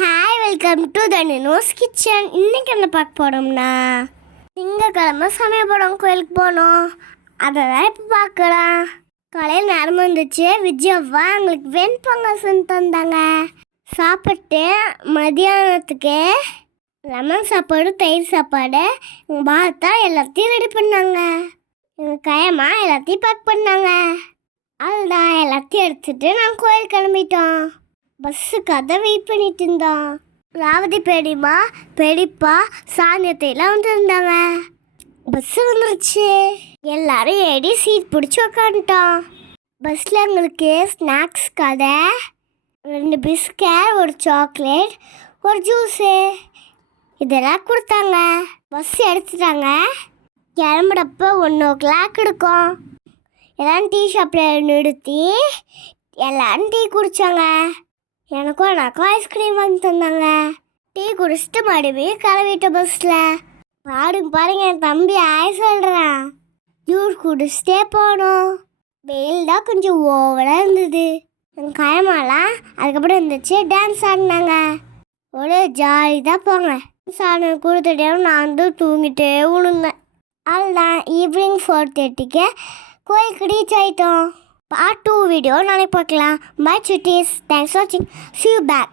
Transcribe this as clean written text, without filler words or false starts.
Hi, welcome to the Nino's kitchen. இன்னைக்கு என்ன பார்க்க போகிறோம்னா, திங்கக்கிழமை சமய படம் கோயிலுக்கு போனோம். அதை தான் இப்போ பார்க்கலாம். காலையில் நேரம் வந்துச்சு. விஜயவ்வா எங்களுக்கு வெண்பொங்கல் செஞ்சு தந்தாங்க. சாப்பிட்டு மதியானத்துக்கு லெமன் சாப்பாடு, தயிர் சாப்பாடு எங்கள் பார்த்தா எல்லாத்தையும் ரெடி பண்ணாங்க. எங்கள் கையம்மா எல்லாத்தையும் பேக் பண்ணாங்க. அதுதான் எல்லாத்தையும் எடுத்துகிட்டு நாங்கள் கோயில் கிளம்பிட்டோம். பஸ்ஸுக்காக வெயிட் பண்ணிட்டு இருந்தோம். ராவதி பெரியப்பா சாந்தியத்தையெல்லாம் வந்துருந்தாங்க. பஸ்ஸு வந்துருச்சு. எல்லாரும் ஏடி சீட் பிடிச்சி உக்காந்துட்டோம். பஸ்ஸில் எங்களுக்கு ஸ்நாக்ஸ் கடை, 2 பிஸ்கட், ஒரு சாக்லேட், ஒரு ஜூஸு இதெல்லாம் கொடுத்தாங்க. பஸ் எடுத்துட்டாங்க. கிளம்புறப்ப 1:00 இருக்கும். எல்லாம் டீ ஷாப்பில் நிறுத்தி எல்லாரும் டீ குடித்தாங்க. எனக்கும் ஐஸ்கிரீம் வாங்கி தந்தாங்க. டீ குடிச்சிட்டு மறுபடியும் கிளம்பிட்ட பஸ்ஸில். பாருங்க என் தம்பி சொல்கிறான். ஜூஸ் குடிச்சிட்டே போனோம். வெயில் தான் கொஞ்சம் ஓவராக இருந்தது. என் கையமாலாம் அதுக்கப்புறம் இருந்துச்சு. டான்ஸ் ஆடினாங்க. ஒரு ஜாலி தான் போங்க. டான்ஸ் ஆடின கொடுத்துட்டேன். நான் வந்து தூங்கிட்டே விழுந்தேன். அதுதான் ஈவினிங் 4:30க்கு கோயிலுக்கு ரீச் ஆகிட்டோம். Part 2 வீடியோ நாளைக்கு பார்க்கலாம். Bye chutties. Thanks for watching. See you back.